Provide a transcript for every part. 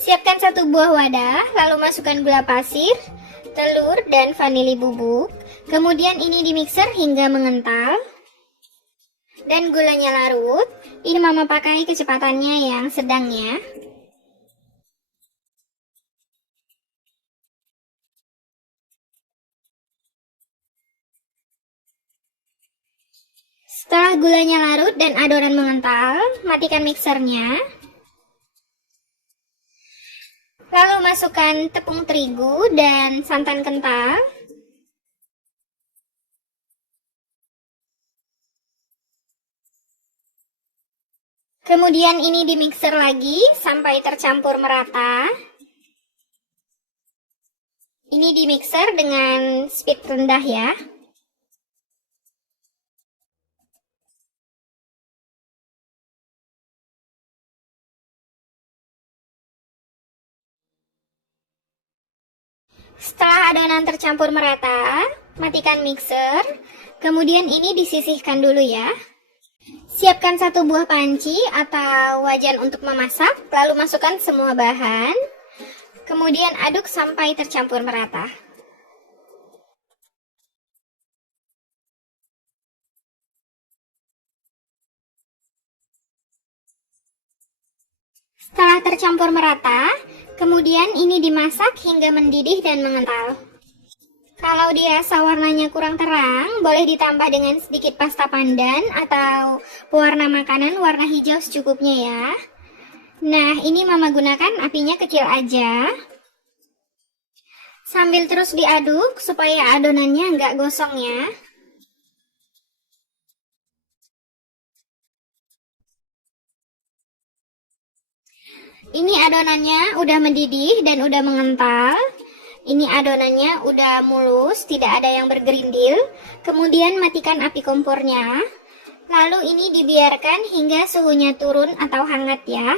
Siapkan satu buah wadah, lalu masukkan gula pasir, telur, dan vanili bubuk. Kemudian ini dimixer hingga mengental. Dan gulanya larut. Ini mama pakai kecepatannya yang sedang ya. Setelah gulanya larut dan adonan mengental, matikan mixernya. Lalu masukkan tepung terigu dan santan kental. Kemudian ini dimixer lagi sampai tercampur merata. Ini dimixer dengan speed rendah ya. Setelah adonan tercampur merata, matikan mixer. Kemudian ini disisihkan dulu ya. Siapkan satu buah panci atau wajan untuk memasak, lalu masukkan semua bahan. Kemudian aduk sampai tercampur merata. Setelah tercampur merata, kemudian ini dimasak hingga mendidih dan mengental. Kalau dirasa warnanya kurang terang, boleh ditambah dengan sedikit pasta pandan atau pewarna makanan warna hijau secukupnya ya. Nah, ini mama gunakan apinya kecil aja. Sambil terus diaduk supaya adonannya nggak gosong ya. Ini adonannya udah mendidih dan udah mengental. Ini adonannya udah mulus, tidak ada yang bergerindil. Kemudian matikan api kompornya. Lalu ini dibiarkan hingga suhunya turun atau hangat ya.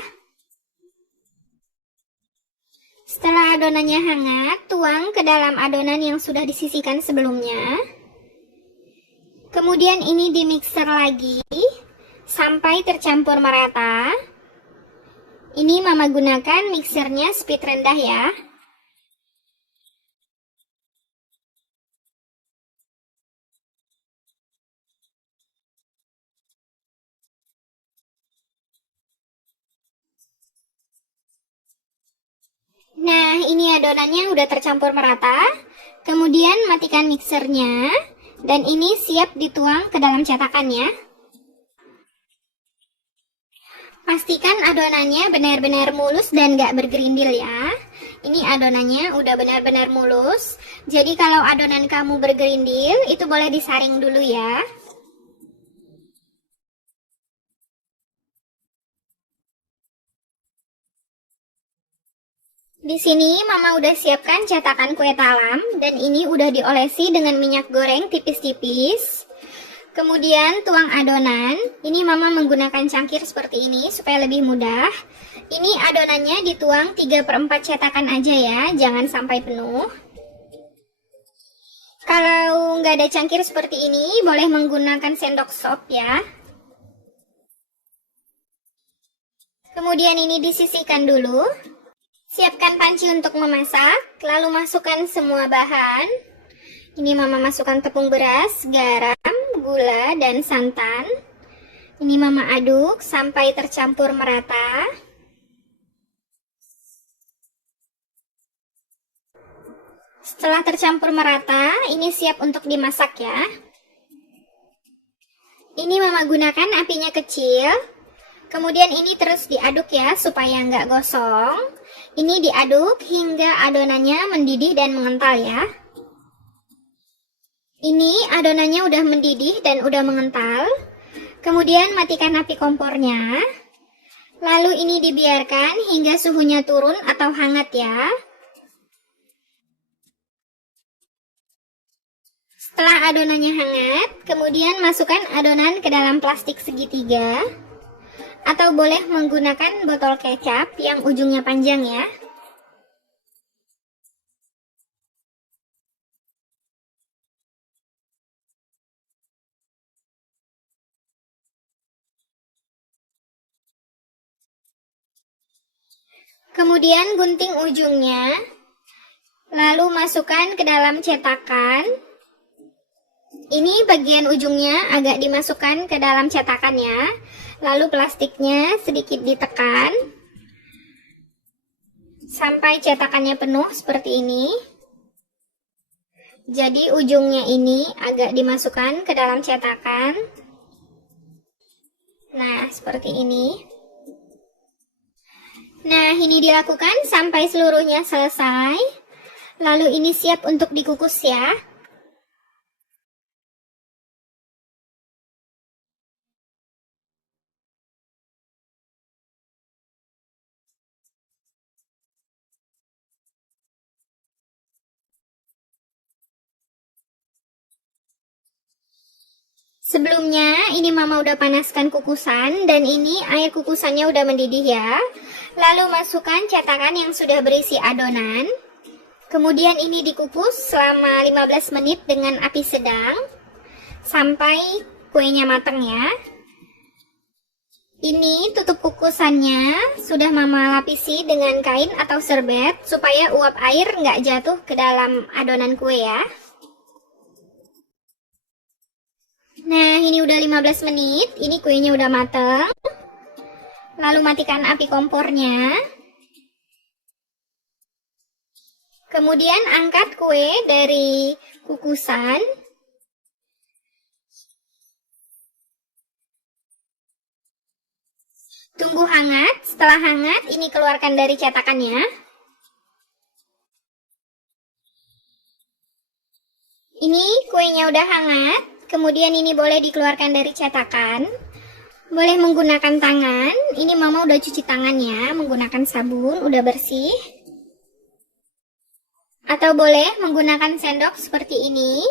Setelah adonannya hangat, tuang ke dalam adonan yang sudah disisihkan sebelumnya. Kemudian ini dimixer lagi sampai tercampur merata. Ini mama gunakan mixernya speed rendah ya. Nah, ini adonannya udah tercampur merata. Kemudian matikan mixernya. Dan ini siap dituang ke dalam cetakan ya. Pastikan adonannya benar-benar mulus dan gak bergerindil ya. Ini adonannya udah benar-benar mulus. Jadi kalau adonan kamu bergerindil, itu boleh disaring dulu ya. Di sini mama udah siapkan cetakan kue talam dan ini udah diolesi dengan minyak goreng tipis-tipis. Kemudian tuang adonan. Ini mama menggunakan cangkir seperti ini supaya lebih mudah. Ini adonannya dituang 3/4 cetakan aja ya, jangan sampai penuh. Kalau nggak ada cangkir seperti ini, boleh menggunakan sendok sop ya. Kemudian ini disisihkan dulu. Siapkan panci untuk memasak, lalu masukkan semua bahan. Ini mama masukkan tepung beras, garam, gula, dan santan. Ini mama aduk sampai tercampur merata. Setelah tercampur merata, ini siap untuk dimasak ya. Ini mama gunakan apinya kecil. Kemudian ini terus diaduk ya supaya nggak gosong. Ini diaduk hingga adonannya mendidih dan mengental ya. Ini adonannya udah mendidih dan udah mengental. Kemudian matikan api kompornya. Lalu ini dibiarkan hingga suhunya turun atau hangat ya. Setelah adonannya hangat, kemudian masukkan adonan ke dalam plastik segitiga. Atau boleh menggunakan botol kecap yang ujungnya panjang ya. Kemudian gunting ujungnya, lalu masukkan ke dalam cetakan. Ini bagian ujungnya agak dimasukkan ke dalam cetakan ya. Lalu plastiknya sedikit ditekan sampai cetakannya penuh seperti ini. Jadi ujungnya ini agak dimasukkan ke dalam cetakan. Nah, seperti ini. Nah, ini dilakukan sampai seluruhnya selesai. Lalu ini siap untuk dikukus ya. Sebelumnya, ini Mama udah panaskan kukusan dan ini air kukusannya udah mendidih ya. Lalu masukkan cetakan yang sudah berisi adonan. Kemudian ini dikukus selama 15 menit dengan api sedang sampai kuenya matang ya. Ini tutup kukusannya sudah Mama lapisi dengan kain atau serbet supaya uap air nggak jatuh ke dalam adonan kue ya. Nah, ini udah 15 menit, ini kuenya udah mateng. Lalu matikan api kompornya. Kemudian angkat kue dari kukusan. Tunggu hangat, setelah hangat ini keluarkan dari cetakannya. Ini kuenya udah hangat. Kemudian ini boleh dikeluarkan dari cetakan. Boleh menggunakan tangan. Ini Mama udah cuci tangan ya, menggunakan sabun, udah bersih. Atau boleh menggunakan sendok seperti ini.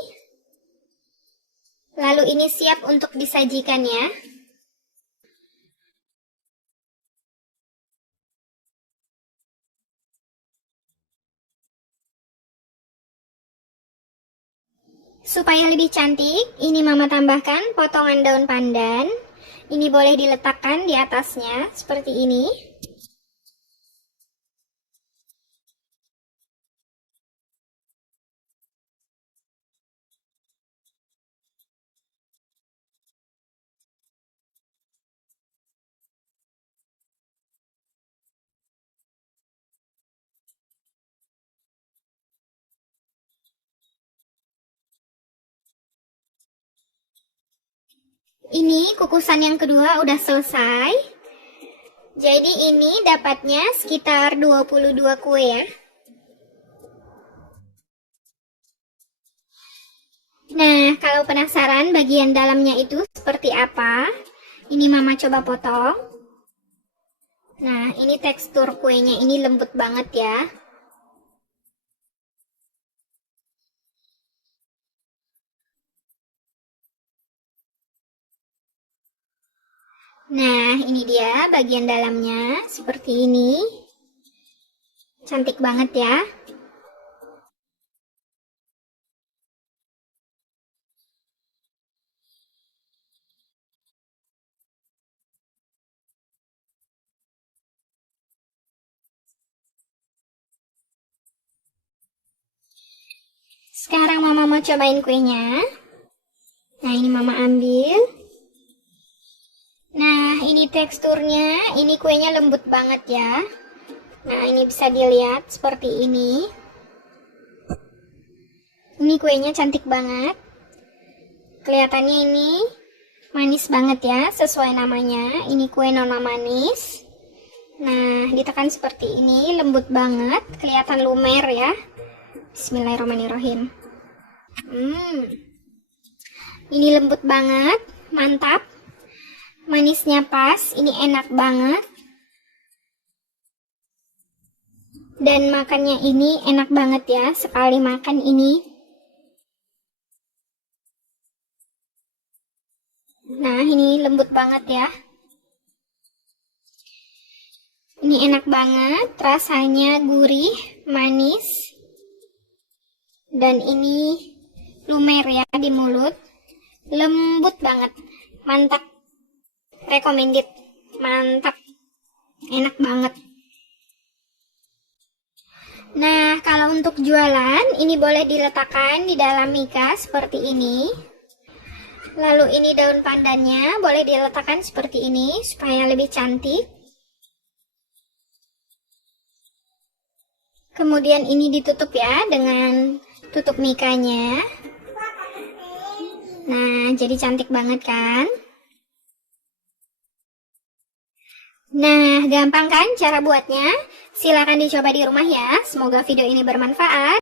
Lalu ini siap untuk disajikan ya. Supaya lebih cantik, ini Mama tambahkan potongan daun pandan. Ini boleh diletakkan di atasnya, seperti ini. Ini kukusan yang kedua udah selesai. Jadi ini dapatnya sekitar 22 kue ya. Nah, kalau penasaran bagian dalamnya itu seperti apa, ini Mama coba potong. Nah, ini tekstur kuenya ini lembut banget ya. Nah, ini dia bagian dalamnya, seperti ini. Cantik banget ya. Sekarang Mama mau cobain kuenya. Nah, ini Mama ambil. Nah, ini teksturnya, ini kuenya lembut banget ya. Nah, ini bisa dilihat seperti ini. Ini kuenya cantik banget. Kelihatannya ini manis banget ya, sesuai namanya. Ini kue nona manis. Nah, ditekan seperti ini, lembut banget. Kelihatan lumer ya. Bismillahirrahmanirrahim. Ini lembut banget, mantap. Manisnya pas, ini enak banget. Dan makannya ini enak banget ya, sekali makan ini. Nah, ini lembut banget ya. Ini enak banget, rasanya gurih, manis. Dan ini lumer ya di mulut. Lembut banget, mantap. Recommended, mantap, enak banget. untuk jualan, ini boleh diletakkan di dalam mika seperti ini. Lalu ini daun pandannya boleh diletakkan seperti ini supaya lebih cantik. Kemudian ini ditutup ya dengan tutup mikanya. Nah, jadi cantik banget kan? Nah, gampang kan cara buatnya? Silahkan dicoba di rumah ya. Semoga video ini bermanfaat.